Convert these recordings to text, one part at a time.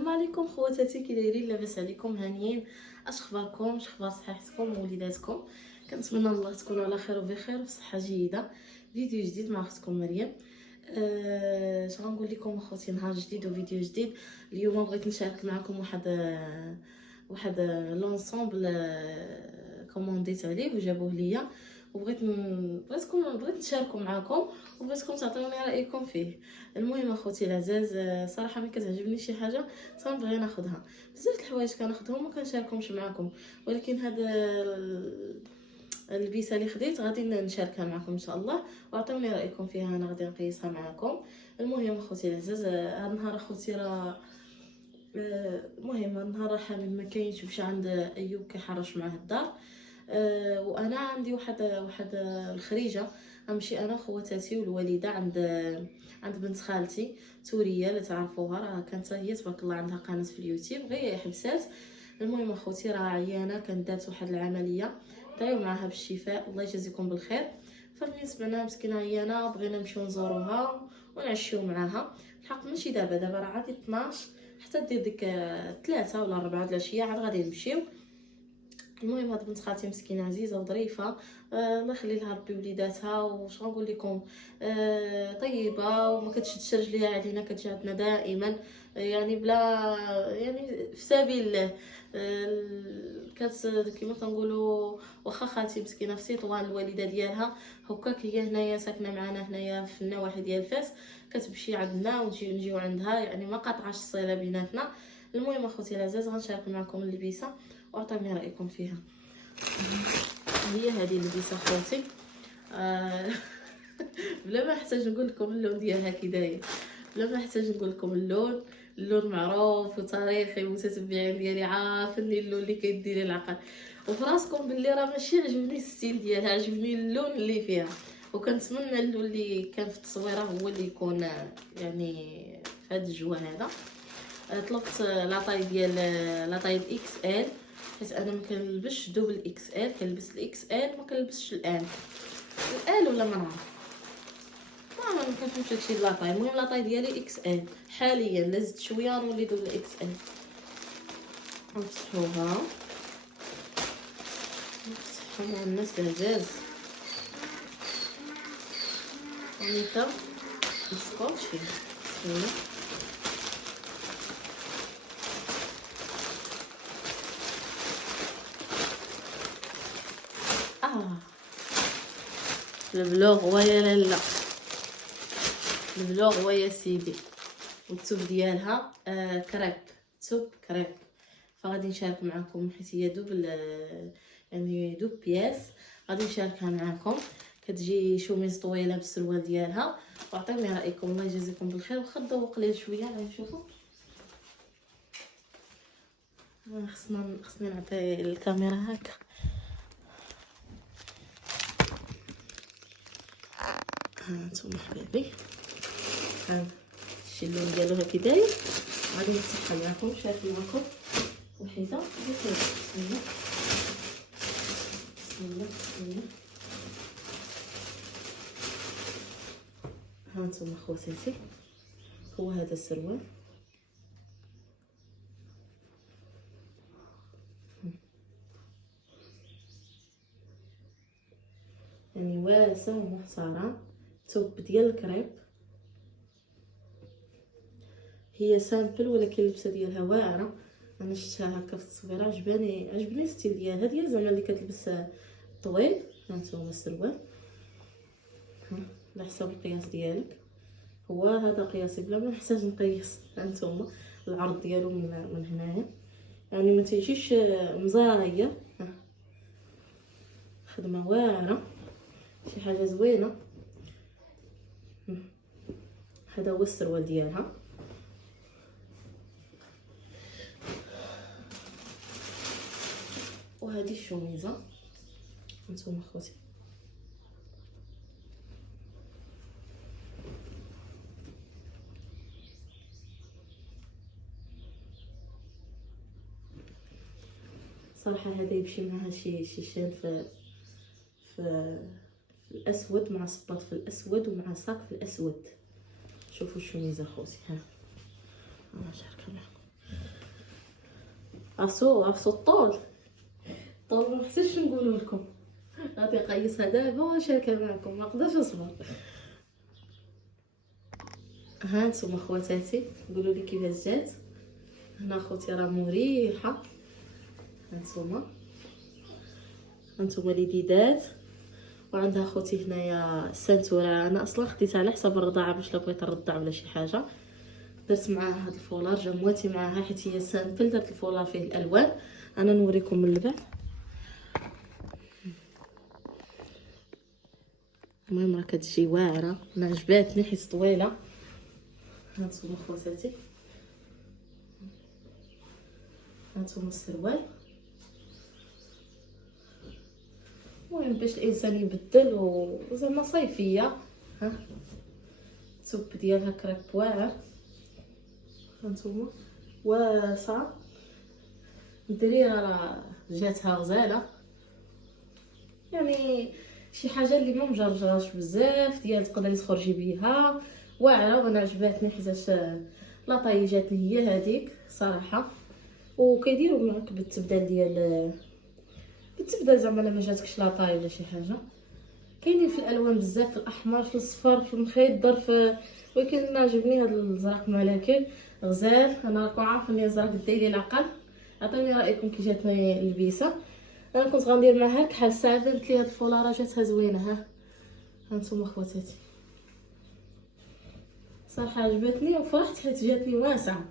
السلام عليكم خواتاتي، كي دايرين؟ لاباس عليكم؟ هانيين؟ اش اخباركم؟ اش اخبار صحتكم ووليداتكم؟ كنتمنى الله تكونوا على خير وبخير وبصحه جيده. فيديو جديد مع اختكم مريم. اش غنقول لكم اخوتي؟ نهار جديد وفيديو جديد. اليوم بغيت نشارك معكم واحد لونسومبل كومونديت عليه وجابوه ليا، بغيت نشاركو معكم وبغيتكم تعطيوني رايكم فيه. المهم اخوتي العزاز، صراحه ملي كتعجبني شي حاجه تنبغي ناخذها. بزاف د الحوايج كناخذهم ما كنشاركهمش معكم، ولكن هذا البيسه اللي خديت غادي نشاركها معكم ان شاء الله، وعطيوني رايكم فيها. انا غادي نقيسها معكم. المهم اخوتي العزاز، هذا النهار اخوتي راه المهم النهار حامل ما كاينش، مشى عند ايوب كيحرش معاه الدار. وانا عندي واحد الخريجه، غنمشي انا خواتاتي والوالده عند بنت خالتي توريه اللي تعرفوها، راه كانت هي تبارك الله عندها قناه في اليوتيوب غير حبسات. المهم اخوتي راه عيانه، كانت دارت واحد العمليه، دايو معاها بالشفاء، الله يجازيكم بالخير. فملي سمعنا مسكينه عيانه بغينا نمشيو نزوروها ونعشيو معاها. الحق ماشي دابا راه عادي 12 حتى دير ديك 3 ولا 4 د العشيه عاد غادي نمشيو. المهم هاد بنت خالتي مسكينه عزيزه وظريفه، الله يخلي لها ربي وليداتها. واش غنقول لكم، طيبه وما كتشدش رجليها علينا، كتجي عندنا دائما، يعني بلا يعني في سبيل الله. كانت كيما كنقولوا واخا خالتي مسكينه في تطوان الوالده ديالها هكاك، هي هنايا ساكنه معنا هنايا في النواحي ديال فاس، كتمشي عندنا ونجيو عندها، يعني ما قاطعاش الصله بيناتنا. المهم اخوتي العزاز غنشارك معكم اللبسه وعطوني رايكم فيها. هي هذه اللبسه خوتي، بلا ما احتاج نقول لكم اللون ديالها كي داير، بلا ما احتاج نقول لكم اللون معروف وتاريخي، متتبعين ديالي عارفين اللون اللي كيدير العقل وفي راسكم باللي راه ماشي عجبني الستيل ديالها، عجبني اللون اللي فيها. وكنتمنى اللون اللي كان في التصويره هو اللي يكون يعني في هذا الجو هذا. طلبت لاطاي ديال لاطاي اكس ال، حيت انا ما كنلبسش دوبل اكس ال، كنلبس الاكس ال ما كنلبسش الال ولا ما نعرف، ما كنفهمش داكشي لاطاي. المهم لاطاي ديالي اكس ال حاليا، لازت شويه نولي دوبل اكس ال. نفتحوها مع الناس العزاز. ونيتا السكوتشي هنا البلوغ ويا لالا، البلوغ ويا سيدي. والتوب ديالها كريب، توب كريب. فغادي نشارك معكم حيت هي يعني دوب بياس، غادي نشاركها معكم. كتجي شوميز طويله بالسروال ديالها، وعطيوني رايكم الله يجازيكم بالخير. واخا الضوء قليل شويه غنشوفوا، خصني نعطي الكاميرا هكا. هانتوما حبايبي، ها شي اللون ديالو هكا داير. غادي نفتحها معكم شافوا لكم وحيده بخير. بسم الله بسم الله بسم الله. هانتوما خواتاتي، هو هذا السروال، يعني واسع ومحترم، توب ديال الكريب. هي سامبل ولكن اللبسه ديالها واعره، انا شفتها هكا في التصويره عجبني الستيل ديالها، ديال زعما اللي كتلبس طويل. هانتوما السروال على حسب القياس ديالك، هو هذا قياسي بلا ما نحتاج نقيس. هانتوما العرض ديالو من هنايا، يعني ما تيجيش مزايه، خدمه واعره، شي حاجه زوينه. هذا هو السروال ديالها. وهذه الشوميزه هانتوما خوتي، صراحه هذا يمشي معها شي شال في الاسود، مع صباط في الاسود ومع ساق في الاسود. شوفوا الشوميزه خوتي، ها انا شاركه معكم. عرفتو الطول ما حسيتش نقولوا لكم. غادي نقيسها دابا ونشاركها معكم، ما نقدرش نصبر. ها نتوما خواتاتي قولوا لي كيفاش جات. هنا خوتي راه مريحه. هانتوما ليديدات. وعندها خوتي هنايا السنتوره. انا اصلا خديتها على حساب الرضاعه باش لا بغيت نرضع ولا شي حاجه. درت معاها هاد الفولار، جا مواتي معاها حيت هي سامبل. درت الفولار فيه الالوان. انا نوريكم من البعد. المهم راه كتجي واعره. انا عجباتني حيت طويله. هانتوما خواتاتي، هانتوما السروال. المهم باش الانسان يبدل وزعما صيفيه. ها التوب ديالها كريب واعر. هانتوما واسعه. الدريره راه جاتها غزاله، يعني شي حاجه اللي ما مجرجراش بزاف ديال تقدري تخرجي بيها. واعره وانا عجباتني حيتاش لاطاي جاتني هي هذيك صراحه. وكيديروا معاك بالتبدال ديال بالتبدال زعما ما جاتكش لاطاي ولا شي حاجه. كاينين في الالوان بزاف، في الاحمر، في الصفر، في المخضر، ولكن انا عجبني هذا الزرق ملكي غزال. انا راكم عارفين الزرق دايري العقل. عطيوني رايكم كي جاتني اللبسه. انا كنت غندير معها كحل الساعه، درت لي هاد الفولاره جاتها زوينه. هانتوما خواتاتي صراحه عجبتني وفرحت حيت جاتني واسعه.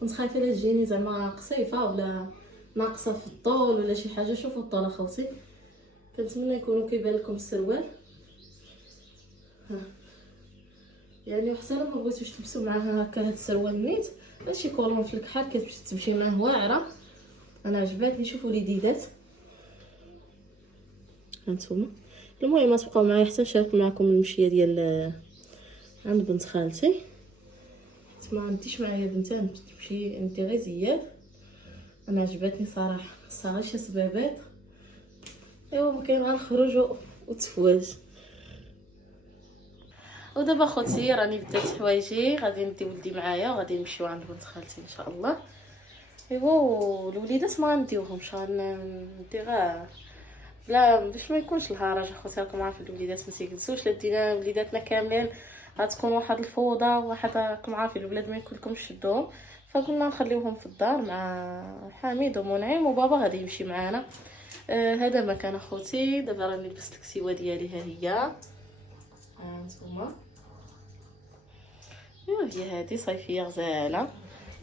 كنت خايفه لا تجيني زعما قصيفه ولا ناقصه في الطول ولا شي حاجه. شوفوا الطول اخوتي، كنتمنى يكونوا كيبان لكم السروال. يعني حتى لو ما بغيتوش تلبسوا معاها هكا هاد السروال نيت، ماشي كولون في الكحل كتمشي معاه واعره. انا عجباتني. شوفوا لي ديدات هانتوما. المهم تبقاو معايا حتى نشارك معكم المشيه ديال عند بنت خالتي. حيت ما عنديش معايا بنتي، تمشي انت غير زياد. انا عجبتني صراحه، خاصها غير شي سبابات. ايوا ما كاين غير الخروج وتفواج. ودابا خوتي راني بدات حوايجي، غادي ندي ولدي معايا وغادي نمشيو عند بنت خالتي ان شاء الله. ايوا والوليدات ما غنديوهمش، غندي غير بلا باش ما يكونش الهرج. اخوتي راكم عارفين الوليدات ما تيجلسوش. لا دينا وليداتنا كاملين غتكون واحد الفوضى، واحد راكم عارفين الولاد ما يكونلكمش شدوهم. فقلنا نخليوهم في الدار مع حميد ومنعم، وبابا غادي يمشي معانا. هذا مكان اخوتي. دابا راني لبست الكسيوه ديالي، ها هي هانتوما. ايوا هي هذه صيفيه غزاله.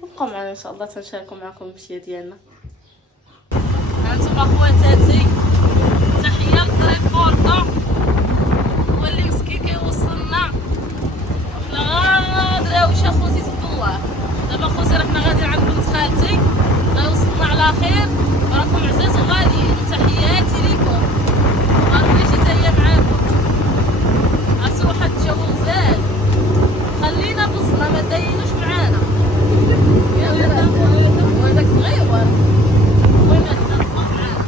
وبقاو معنا ان شاء الله تنشاركوا معكم المشيه ديالنا. هانتوما خواتاتي، تحيه لطريق بورطه واللي مسكين كيوصلنا. وحنا غادراوش اخوتي تبارك الله. دابا خوتي رانا غادي عند بنت خالتي، غيوصلنا على خير. راكم عزاز وغاليين، تحياتي ليكم. غنولي جيت هي معاكم. عرفتوا واحد الجو غزال. خلينا بوصلنا ما داينوش معانا. يلا هذاك صغير. المهم حنا نبقاو معانا.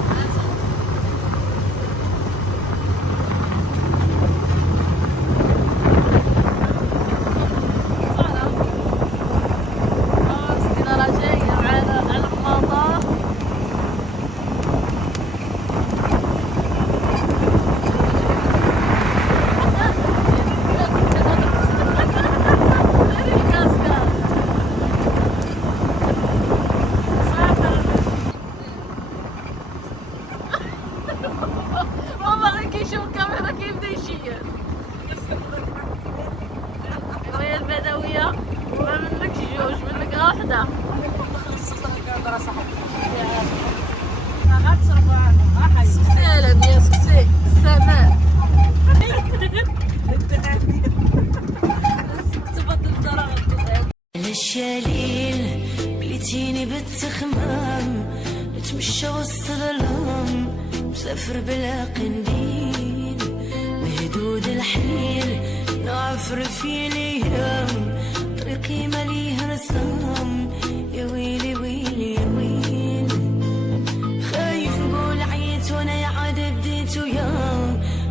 سلام يا سكسي السماء. الشليل مليتيني بالتخمام، نتمشى وسط الظلام، مسافر بلا قنديل، مهدود الحيل نعفر في الايام، طريقي مليه رسام. يا ويلي ويلي يا ويل، خايف نقول عييت وانا يا عاد بديت ويا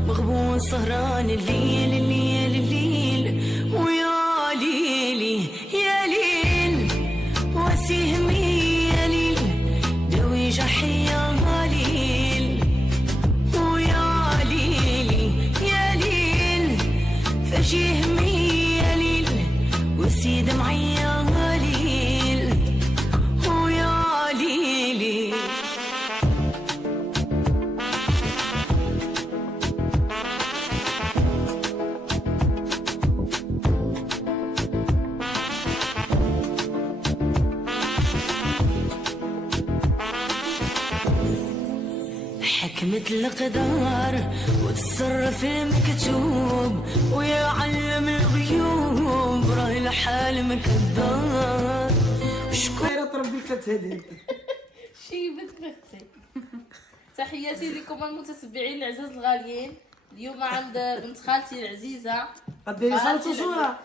مغبون سهران الليل الليل الليل. ويا ليلي يا ليل واسيهمي يا ليل، حكمة القدر وتصرف المكتوب ويعلم الغيوب راه الحال مكدر. وشكون خيرات ربي كتهدي. شيبتك اختي. تحياتي لكم المتتبعين العزاز الغاليين. اليوم عند بنت خالتي العزيزه غديري صوت صوره.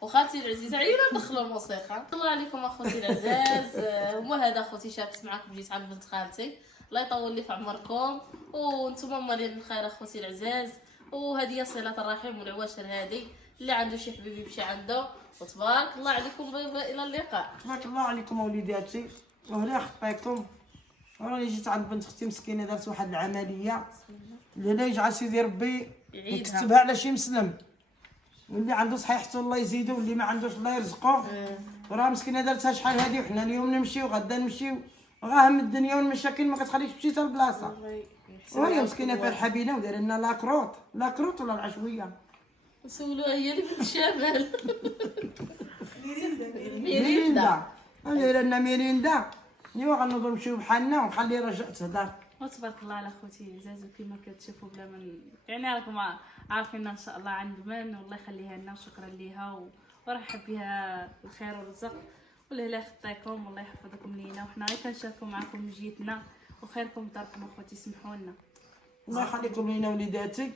وخالتي العزيزه عيونا ندخلوا الموسيقى. الله عليكم اخوتي العزاز. هذا اخوتي شاركت معكم جيت عند بنت خالتي. الله يطول لي في عمركم وانتم مالين الخير اخوتي العزاز. وهذه صله الرحم والعواشر هذه اللي عنده شي حبيب يمشي عنده. وتبارك الله عليكم الى اللقاء. تبارك الله عليكم وليداتي وهنا خطيكم. راني جيت عند بنت اختي مسكينه دارت واحد العمليه اللي لا يجعل سيدي ربي يكتبها على شي مسلم. واللي عنده صحيحته الله يزيدو واللي ما عندوش الله يرزقه. وراه مسكينه دارتها شحال هادي وحنا اليوم نمشيو غدا نمشيو غا هم الدنيا والمشاكل ما كتخليش تمشي حتى لبلاصه. وهي مسكينه فرحه بينا ودايره لنا لاكروت ولا العشويه نسولوها هي اللي في الشمال. ميريندا. دايره لنا ميريندا. ايوا غنوضو نمشيو بحالنا ونخلي رجاء تهدر. وتبارك الله على خوتي العزاز وكما كتشوفوا بلا من يعني راكم عارفين ان شاء الله عند من والله يخليها لنا وشكرا ليها ورحب بها بالخير والرزق والله يخطيكم والله يحفظكم لينا وحنا غير كنشاركوا معكم جيتنا وخيركم داركم اخوتي سمحوا لنا. الله يخليكم لينا وليداتي